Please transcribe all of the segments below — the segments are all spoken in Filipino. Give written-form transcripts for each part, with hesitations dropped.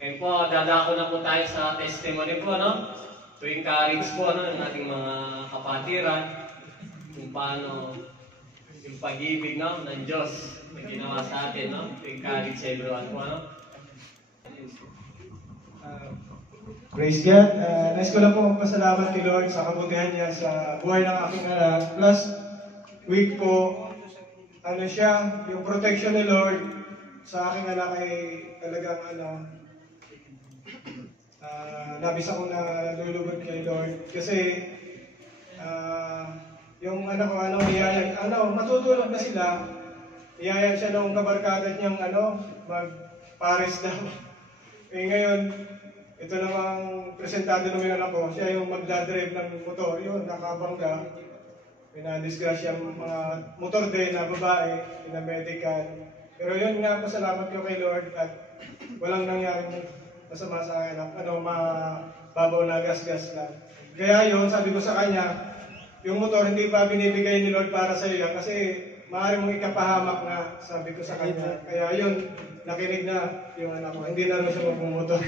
Ngayon po, dadako na po tayo sa testimony po, no? To encourage po, no, ng ating mga kapatiran kung paano yung pag-ibig, no, ng Diyos na ginawa sa atin, no? To encourage everyone po, no? Praise God. Nais ko lang po magpasalamat kay Lord sa kabutihan niya sa buhay ng aking anak. Last week po, ano siya, yung protection ni Lord sa aking anak ay talagang labis akong nalulugod kay Lord. Kasi yung anak ko, matutulog na sila. Iyaya siya nung kabarkada niyang mag-Paris daw. Eh ngayon, ito namang presentado namin anak ko, siya yung magdadrive ng motor, yun, nakabangga. Pinadisgrasya yung mga motor din na babae, pinamedical. Pero yun nga, pasalamat ko kay Lord at walang nangyaring masama sa akin, mababaw na gas-gas lang. Kaya yun, sabi ko sa kanya, yung motor hindi pa binibigay ni Lord para sa iyo kasi maaari mong ikapahamak na, sabi ko sa kanya. Kaya yun, nakinig na yung anak ko. Hindi na rin siya magmumotor.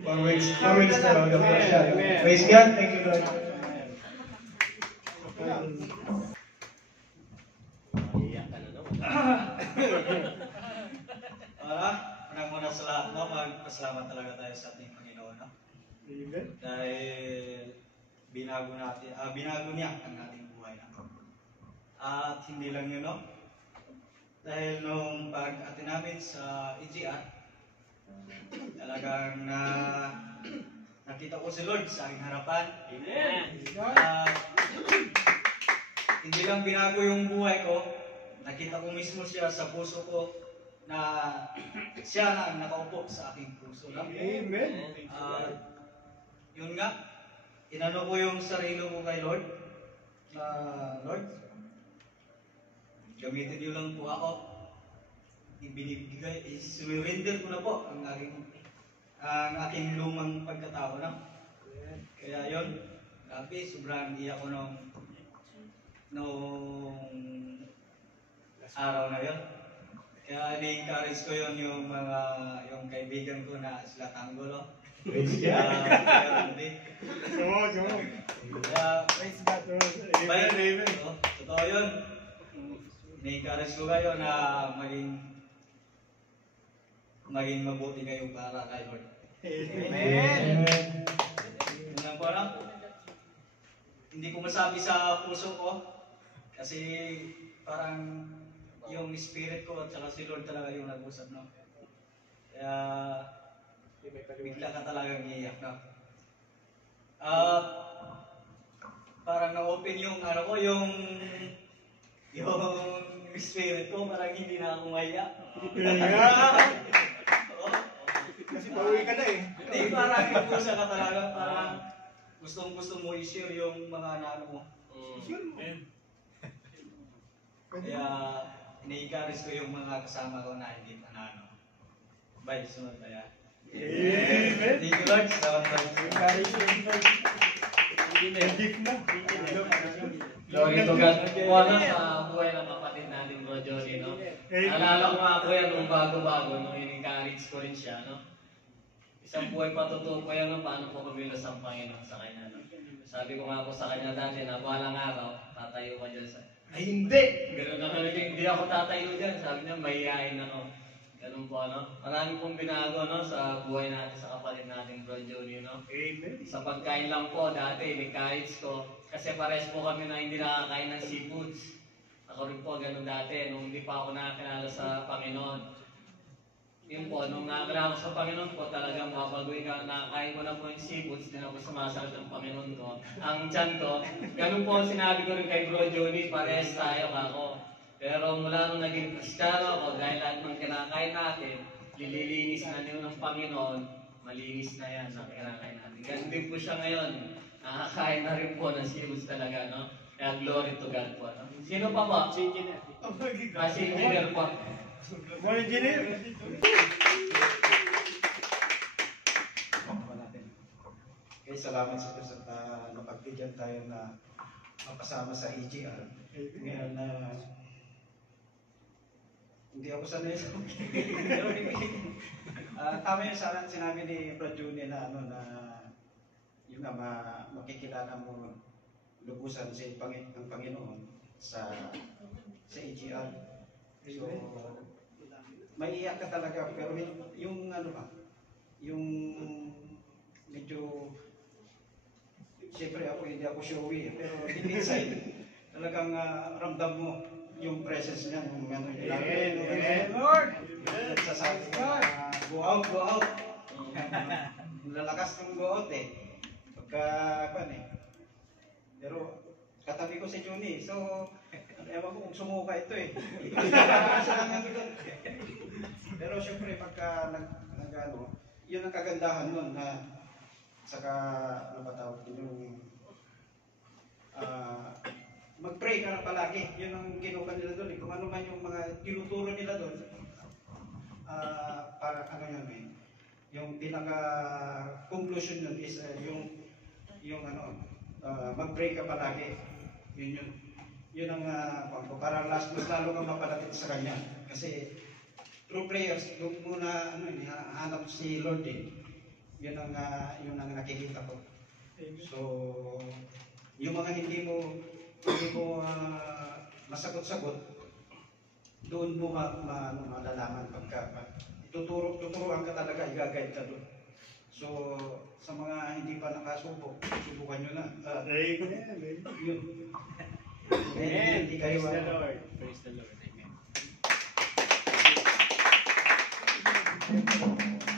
Pang-ways na lang daw siya. Praise God. Thank you, Lord. Unang-una sa lahat, no, magpasalamat talaga tayo sa ating Panginoon, no? Dahil binago niya ang ating buhay, no? At hindi lang yun, no? Dahil nung pag-ati namin sa EGR, talagang nakita ko si Lord sa aking harapan. Amen! Hindi lang binago yung buhay ko, nakita ko mismo siya sa puso ko na siya na ang nakaupo sa aking puso. No? Amen! Yun nga, inano ko yung sarili ko kay Lord. Lord, gamitin niyo lang po ako. Ibinibigay, surrender ko na po ang aking lumang pagkatao na. Kaya yun, grabe, sobrang iyak ko nung araw na yun. Kaya ni-encourage ko yun yung kaibigan ko na sila Tanggolo. Praise God. Praise God. Totoo yun. Ni-encourage ko kayo na maging mabuti kayo para kay Lord. Amen. Unang po lang, hindi ko masabi sa puso ko kasi parang yung spirit ko at saka si Lord talaga yung nag-usap, no? Kaya bigla ka talagang iiyak, no? Parang na-open yung yung spirit ko, parang hindi na ako maya. Kasi pauwi ka na eh. Hindi, parang nagpusa ka talaga, parang gustong-gusto mo i-share yung mga ano mo. Kaya, ini-encourage ko yung mga kasama ko na hindi pa na ano. Bye, sunod tayo. Amen. Thank you, Lord. Salamat, Lord. Encourage you, Lord. Gift mo. Glory to God. Wala sa buhay ng kapatid natin, Bro Johnny, no? Naalala ko nga po yan nung bago-bago, no? In-encourage ko rin siya, no? Isang buhay patutuo ko yan, no? Paano po kumilos ang Panginoon sa kanya, no? Sabi ko nga po sa kanya dati na balang araw, tatayo ka dyan sa... Ay, hindi! Ganun na kami, hindi ako tatayo dyan. Sabi niya, mahihayin ako. Ganun po, no? Marami pong binago, no? Sa buhay natin, sa kapatid natin, Bro Johnny, no? Amen. Sa pagkain lang po, dati, in-encourage ko. Kasi pares po kami na hindi nakakain ng seafoods. Ako rin po, ganun dati, nung hindi pa ako nakakilala sa Panginoon. Yun po, nung nakakilala ko sa Panginoon po, talagang mabagoy ka, nakakain ko na po yung seafoods, din ako sumasakit ng Panginoon ko. Ang tiyan ko, ganun po ang sinabi ko rin kay Bro Johnny, pares tayo kako. Pero mula nung naging Kristiyano ako, dahil lahat ng kinakain natin, lililinis na niyo ng Panginoon, malinis na yan ang kinakain natin. Ganun din po siya ngayon. Nakakain na rin po ng seafoods talaga, no? Kaya glory to God po, no? Sino pa po? Si Engineer. Si Engineer po. More engineer. Okay, salamat sa Diyos at napagbigyan tayo na mapasama sa EGR. Ngayon Hindi ako sanay sa tama yung sinabi ni Brad Juni na ano na yung nga makikilala mo lubusan si ang Panginoon sa AGR. So, maiiyak ka talaga pero yung ano ba, yung medyo siyempre ako hindi ako showy pero deep inside talagang ramdam mo yung presence niya, yung ano yung Lord! Nagsasabi na, go out, go out. Lalakas ng go out eh. Pagka, Pero, katabi ko si Juni, so, ewan ko kung sumuka ito eh. Pero syempre, pagka yun ang kagandahan nun na, saka, ano ba tawag yung, mag-pray ka na palagi. Yun ang kinuha nila doon. Kung ano man yung mga tinuturo nila doon, para ano yun eh. Yung pinaka-conclusion nun is yung ano, mag-pray ka palagi. Yun ang para mas lalo kang mapalapit sa Kanya. Kasi through prayers, doon muna hanap si Lord eh. Yun ang nakikita ko. So, yung mga hindi mo masagot-sagot, doon mo malalaman pagka tuturuan ka talaga, i-guide ka doon. So, sa mga hindi pa nakasubok, subukan nyo na. Yun. Hindi kayo Praise the Lord. Praise the Lord. Amen.